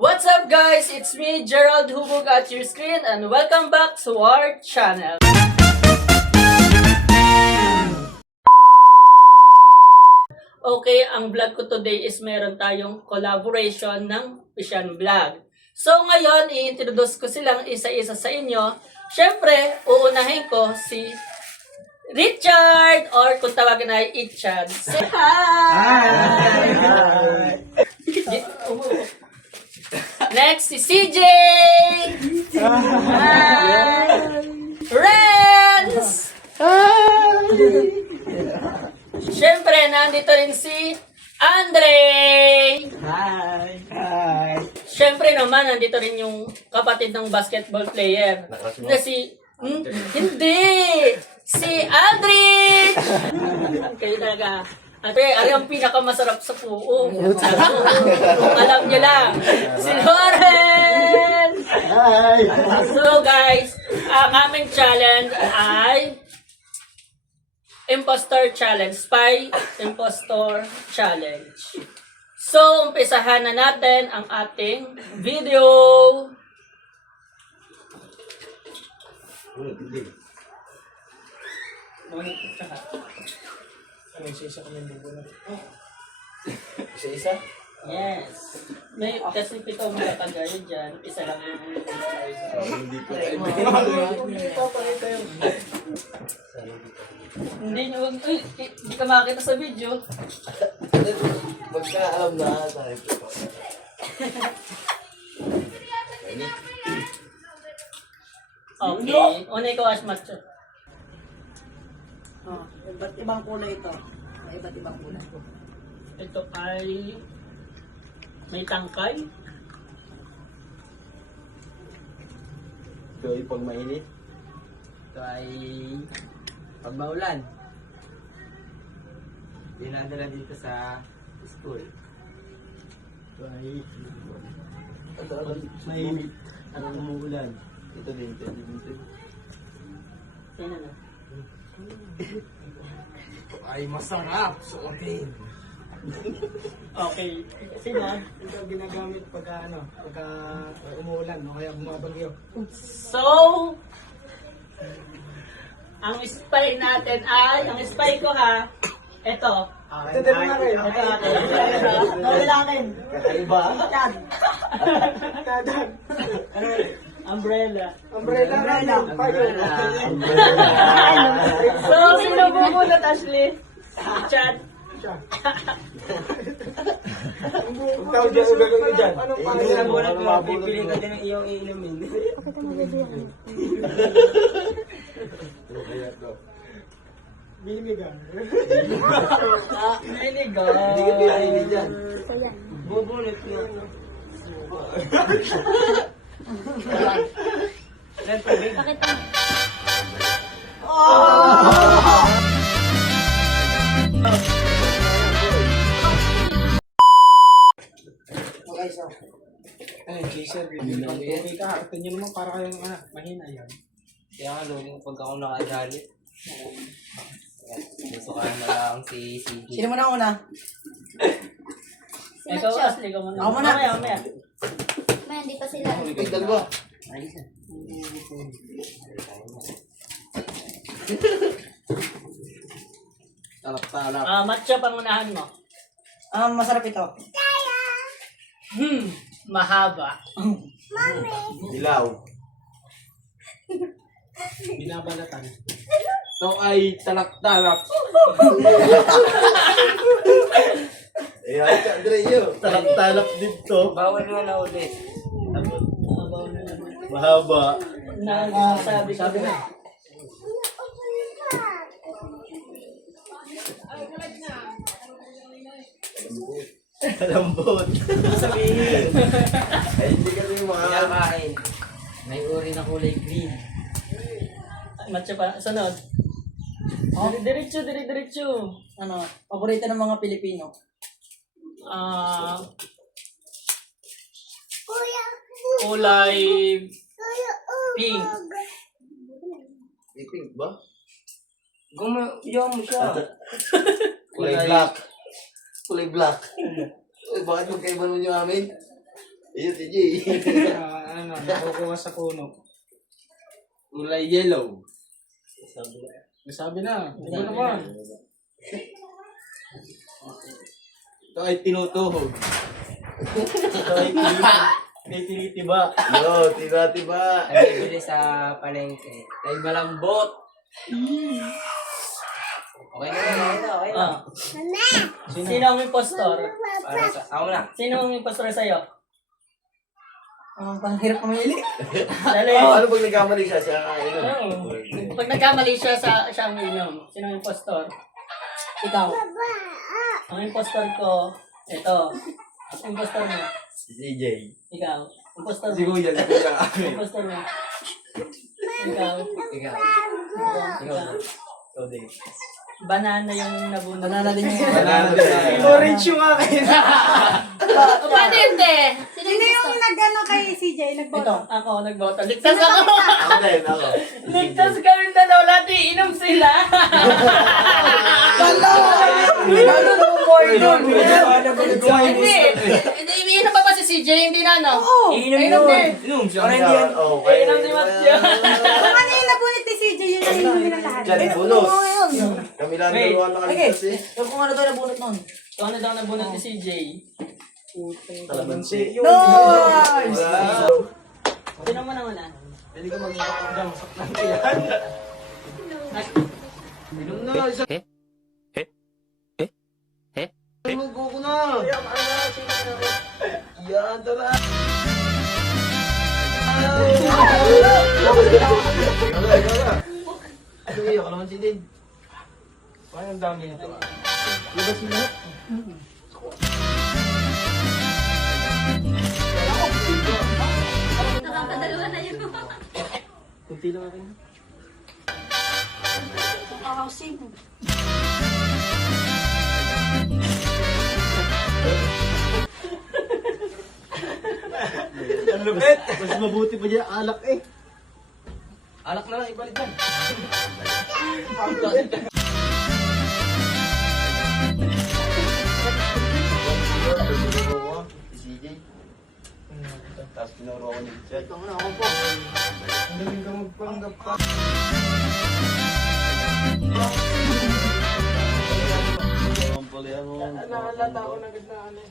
What's up guys? It's me, Gerald Hubog at your screen and welcome back to our channel. Okay, ang vlog ko today is meron tayong collaboration ng Pishan Vlog. So ngayon, i-introduce ko silang isa-isa sa inyo. Siyempre, uunahin ko si Richard or kung tawagin ay Ichad. Say hi! Hi! Next si CJ! Hi! Renz! Hi! Siyempre, nandito rin si Andre! Hi! Hi! Siyempre naman, nandito rin yung kapatid ng basketball player. Na si... hindi! Si Aldrich! Kayo talaga. Ate, ari ang pinakamasarap sa puo. Kung alam niyo lang. Si Lauren! Hi! So guys, ang aming challenge ay Impostor Challenge. Spy Impostor Challenge. So, umpisahan na natin ang ating video. Isa-isa kami bubunod. Isa-isa? Yes. May kasi pito mga tagayo dyan. Isa lang yung Hindi pa tayo. Papakita yun. hindi nyo, hindi ka makakita sa video. Magkaalam na tayo. Okay. Una ikaw, Ashmat. Oh, iba't ibang kulay ito. May iba't ibang kulay. Ito ay may tangkay. Ito ay pag mainit. Ito ay pag maulan. Dinadala dito sa school. Ito ay mainit at umuulan. Ito din, ito din. Sino na? Ay masarap suotin. Okay. Sino? Ito ginagamit pagka umuulan o kaya bumabagyo. So, ang spy natin ay, ang spy ko ha, ito. Ito din na rin. Ito akin. Nawala akin. Kakaiba. Chad. Kadag. Umbrella. Umbrella. So, sino bubunot, Ashley? Chad. Ang tawag dyan, ulo nyo dyan. Anong pangalan mo? pangalan mo? Pipili ka din ng iyong iinumin. Ano kaya to? Biligan. Niligaw. Hindi ka pinainig dyan. Bubunot niya. Okay, so. Ay, Jason, okay ka. Ito nyo naman para kayong mahina yan. Kaya nga, lulong pag ako nakagalit. Gusto ka na lang si CG. Sino mo na una? Ikaw, Ashley, ikaw muna. Ako muna. Mamaya. May hindi pa sila. Ay, dalawa. Talap-talap. Matcha, pangunahan mo. Masarap ito. Mahaba. Dilaw. Binabalatan. Ito ay talap-talap. Eh, ay ka, Andre, yun. Talap-talap dito. Bawal nga na ulit. Mahaba. Sabi na. Lambot. Sabihin. Ay, hindi ka rin Kinakain. May uri na kulay green. Matcha pa. Sunod. Diretso. Ano, paborito ng mga Pilipino. Kulay pink. May pink ba? Gumayaw mo siya. Kulay black. Kulay black. Uy, bakit magkaiba naman yung amin? Ayun si Jay. Nakukuha sa puno. Kulay yellow. Sabi na. Di ba naman? Ito ay tinutuhog. Ito ay tinitiba. Yo, tiba-tiba. Nabibili sa palengke. Ay malambot. Okay na. Ah. Sino ang impostor? Para sa... Ako na. Sino ang impostor sa'yo? Parang hirap mamili. Dali. Ano pag nagkamali siya? Siya ang ino. Oo. Pag nagkamali siya, siya ang inom. Sino ang impostor? Ikaw. Ang impostor ko, ito. Ang impostor mo, Si CJ. ikaw. Impostor Si mo, Kuya, si Kuya. impostor mo. Ikaw. Ikaw. Ikaw. Ikaw din. Banana yung nabunod. Banana din yung Banana din. Orange yung akin. O, pwede hindi. Sino yung nag-ano kay CJ? Ito, Nagboto? ako, nagboto. Ligtas ako. Ako din, ako. Ligtas kami dalaw. Lahat iinom sila. Lalo na mo more doon. Hindi. Hindi, umiinom pa ba si CJ? Hindi na, no? Oo. Iinom din. Inom siya. Parang hindi yan. Okay. Iinom si Matthew. Kung ano yung nabunit ni CJ, yun ang inumin ng lahat. Diyan, bulos. Kami lang Wait. dalawa nakaligtas eh. Yung kung ano daw nabunot nun. So, ano daw nabunod ni CJ? Talamansi. Nice! Wow. Sino mo naman, ah? Pwede ka mag-inom ng yan. Inom na. Isa. Lugo ko na. Yan, tara. Ikaw na. Ano iyo? Ka naman si Din. Parang ang dami nito. Diba sila? Nakakadalawa na yun. Kunti lang akin. Kakausin. Ang lupit. Mas mabuti pa dyan alak eh. Alak na lang, ibalik yan. Si CJ. Tapos pinuro ko ni Chad. Ang galing ka magpanggap pa. Ang pala yan mo. Nakalata ko na agad na ano eh.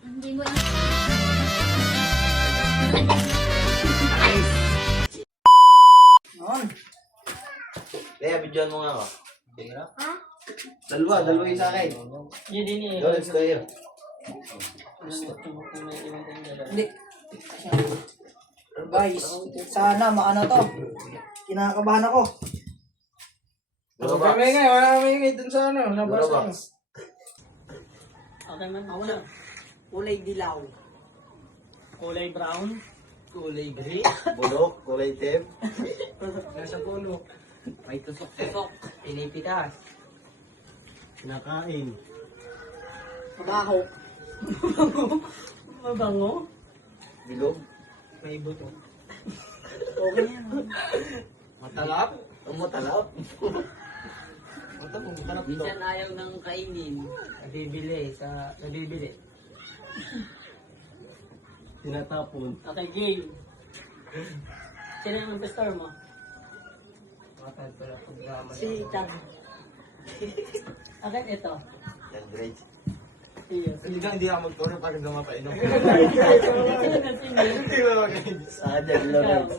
Hindi mo Noon. Kaya, videoan mo nga ako. Ha? Dalawa yung sa akin. Yun din eh. Lawrence kayo. Hindi. Guys, sana maano to. Kinakabahan ako. Kami nga, wala kami nga dun sa ano. Nabasa ko. Okay man, ako na. Kulay dilaw. Kulay brown. Kulay gray. Bulok, kulay tip. Nasa puno. May tusok-tusok. Pinipitas. Kinakain. Mabaho. Mabango. Bilog. May buto. Okay yan. Matalap. Ang matalap. Matalap to. Minsan ayaw ng kainin. Nabibili. Tinatapon. Okay, game. Sino yung impostor mo? Matad pala programa. Si Tag. Akin ito. Yan, great. Iyo. Hindi ako magturo para hindi mapainom. Sino? Sa akin, Lawrence.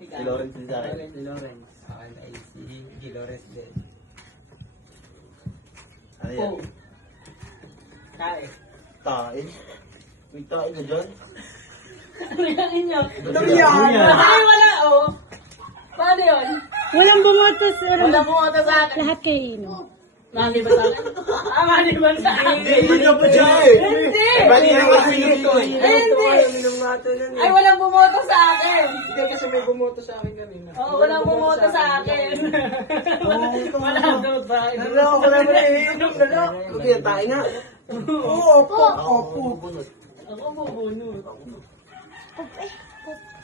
Ikaw. Si Lawrence din sa akin. Si Lawrence. Akin ay si Lawrence din. Ano yan? Oh. Tae. Tain. May tain na dyan. Ano yan inyo? Durian! Ay, wala, oh. Paano yun? Walang bumotos. Wala pumunta sa akin. Lahat kayo inom. Maliban sa akin? Ah, maliban sa akin. Hindi ka pa dyan! Hindi! Bali na kasi ito eh. Hindi! Minum natin yan eh. Ay, walang bumoto sa akin. Hindi kasi may bumoto sa akin kanina. Oo, walang bumoto sa akin. Wala doon ba? Ano, wala mo na iinom na lang. Ano yan, tain na? Oo, opo. Opo. Bunot. Ako bubunod.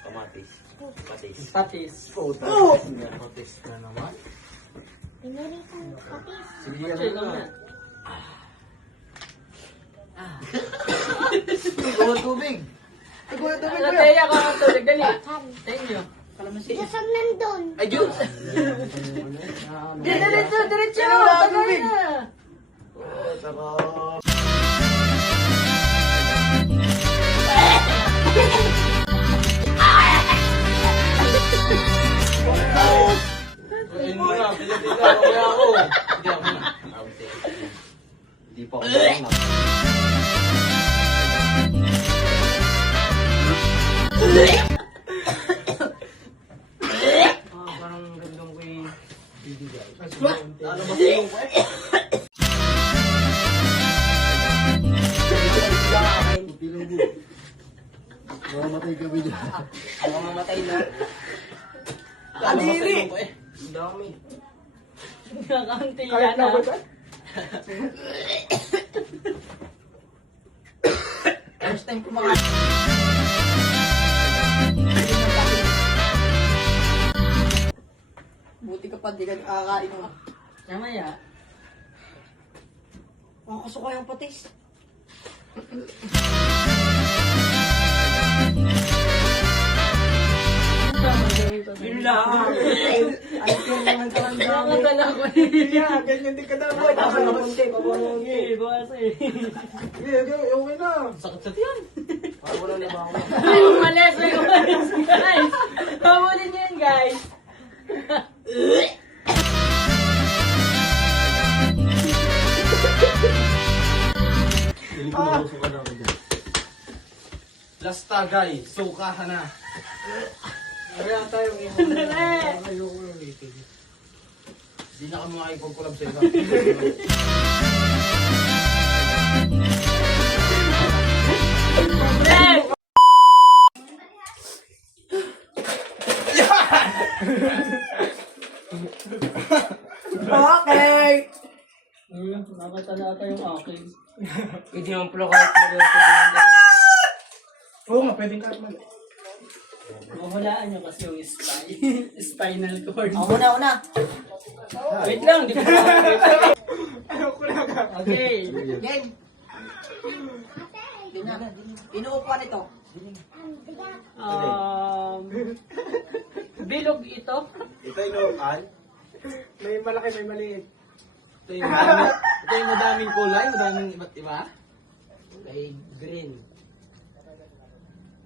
Kamatis. Patis. Patis. Puta. Patis na naman. Sige, Sige ano na. na. tubig. Ay, kuya, tubig, Ano kuya. tayo ako ang tulog? Dali. Sa inyo. Ay, Diyos. Diretso, diretso. Wala Tagal tubig. na. Oh, sarap. Ayun mo na, pila-pila, kaya ako. Hindi ako na. Hindi pa ako na. Parang gandong ko yung bibigay. Ano ba sa'yo? Mamatay kami dyan. Baka mamatay na. Kadiri! Ang dami. Kakaunti Kahit yan na ba ah. ba? First time kumakain. Buti ka pa, di ka nakakain mo. Mamaya. Makakaso ko yung patis. Yun lang. Ayos yun naman ka lang dami. Nakakatala ko. Yeah, ganyan din ka dapat. Baka naman konti, babawa Okay, boss eh. Okay na. Sakit sa tiyan. Parang wala na ba ako? Ay, umalis, guys. Pamulin nyo yun, guys. Lasta, guys. Sukahan na. Wala tayo. Ayoko yung rating. Hindi na kami makikipag-collab sa iba. Okay! Nakatala yung akin. Hindi naman pala kahit mag-asa din. Oo nga, pwedeng kahit mali. Mahulaan nyo kasi yung spinal cord. Ako muna, una. Wait lang, di ko makakita. Ayoko na ka. Okay. Game! Di na. Inuupuan ito. Bilog ito. Ito yung nookan. May malaki, may maliit. Ito yung madaming kulay, madaming iba't iba. May green.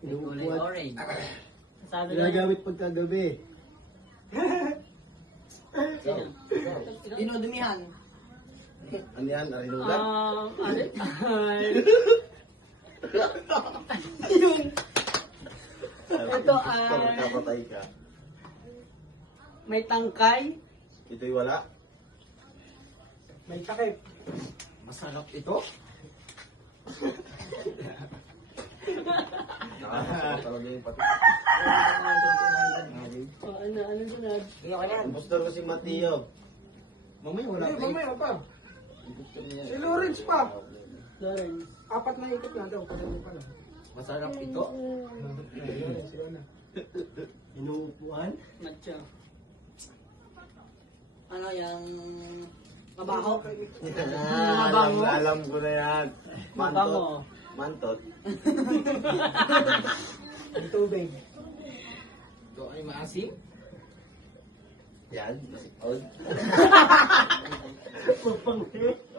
May kulay orange. Sabi lang. Ginagamit pagkagabi. Dinudumihan. Ano yan? Arinulan? Ito ay Magkapatay ka. may tangkay. Ito'y wala. May takip. Masarap ito. Nakakasarap talaga yung pati. Ano sunod? Ubus daw ko si Mateo. Mamaya wala Hindi, pa. mamaya pa. Si Si Lawrence pa. Lawrence. 4 na ikot na daw. Pwede pa lang. Masarap ito. Lawrence, yun na. Inuupuan. Macho. Ano yung mabaho? Mabango? Alam ko na yan. Mabango. Mantot. May tubig. Ito ay maasim. Yan. Masikod.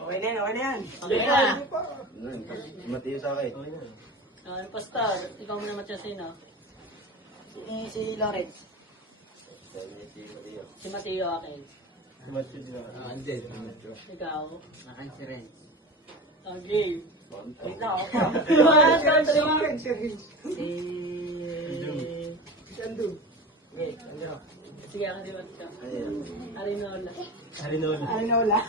Okay na yan, okay na yan. Okay na. Mateo sa akin. Pastor, ikaw muna Macho sino? Si Lawrence. Si Mateo akin. Andyan. Ikaw. Akin si Ren. Okay. Wait lang, ako. Si... Si Andu. Wait, ano? Sige, ako si Macho. Ayan. Arinola. Arinola.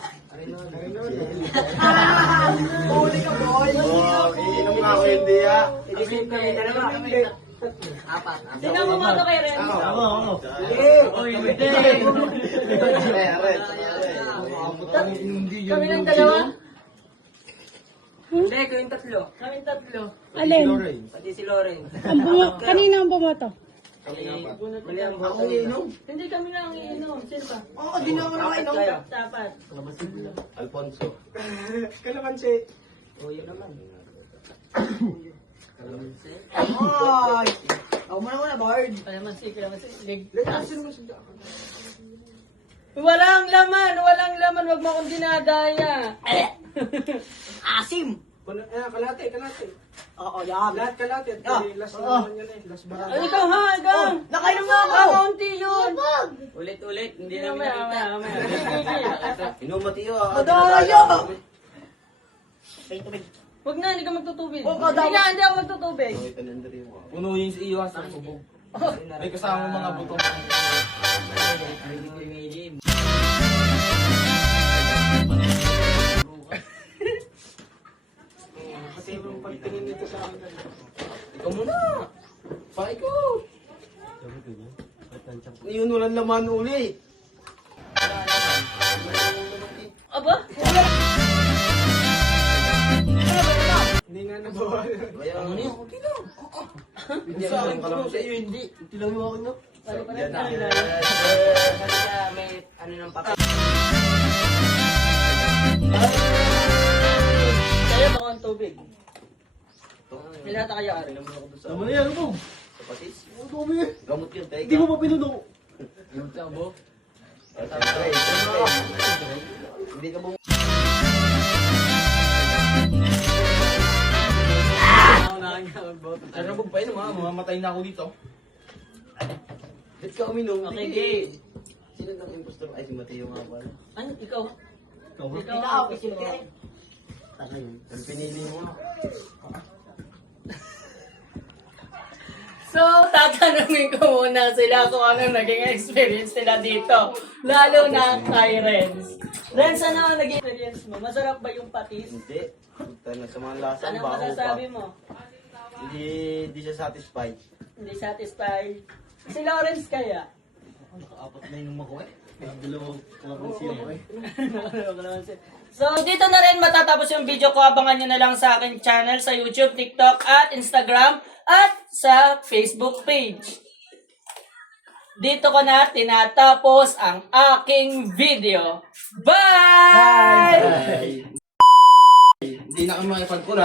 Huli ka, boy! Oh, iinom nga ako hindi ah. I-declare kami dalawa. Apat. Sino mo mato kay Ren? Ako. Oh, hindi. Hindi. Kami lang dalawa. Hindi, kayong tatlo. Kami tatlo. Alin? Pati si Lauren. Kanina ang bumoto. Mali ang Ako boto niya. iinom. Hindi kami lang iinom. Sino ba? Oo, di na ako nakainom. Kayo. Dapat. Alfonso. Kalamansi. O, yun naman. Kalamansi. Walang laman, walang laman. Wag mo akong dinadaya. Asim! Kalate. Oo, yan. Lahat kalate. Last naman yun eh. Last barang. Ay, ikaw ha, ikaw. Nakainom na ako. Kaunti yun. Ulit, hindi namin Mamaya, nakita. Inumatiyo Madaya! Wag na, hindi ka magtutubig. Oh, Hindi ka, hindi ako magtutubig. Puno yung si iyo ha, sa bubog. May kasama mga butong. Kasi yung pagtingin dito sa akin. Ikaw muna. Pakay ko. Yun, walang laman uli. Aba? Hindi nga nabawa. Kaya ano yun? Okay lang. Hindi sa akin ko, sa iyo hindi. Tilaw mo ako na. Kasi may ano ng papel. Kaya baka ang tubig. Nilata kaya ari. Tama na yan, ano? Sapatis? Gamot yun, teka. Hindi mo pa pinuno. Yung tabo. Hindi ka bum... Ano pa yun, mamamatay na ako dito. Ba't ka uminom? Okay, game. Sino ang impostor? Ay, si Mateo nga pala. Ano, ikaw? Ikaw, pisil ka eh. Ang pinili mo. So, tatanungin ko muna sila kung ano naging experience nila dito. Lalo na kay Renz. Renz, ano ang naging experience mo? Masarap ba yung patis? Hindi. Punta na sa mga lasa. Anong baho pa. masasabi mo? Hindi siya satisfied. Hindi satisfied. Si Lawrence kaya? Apat na yung ako eh. Dalawang siya eh. So, dito na rin matatapos yung video ko. Abangan nyo na lang sa aking channel sa YouTube, TikTok, at Instagram, at sa Facebook page. Dito ko na tinatapos ang aking video. Bye! Hindi na kami makipagkura.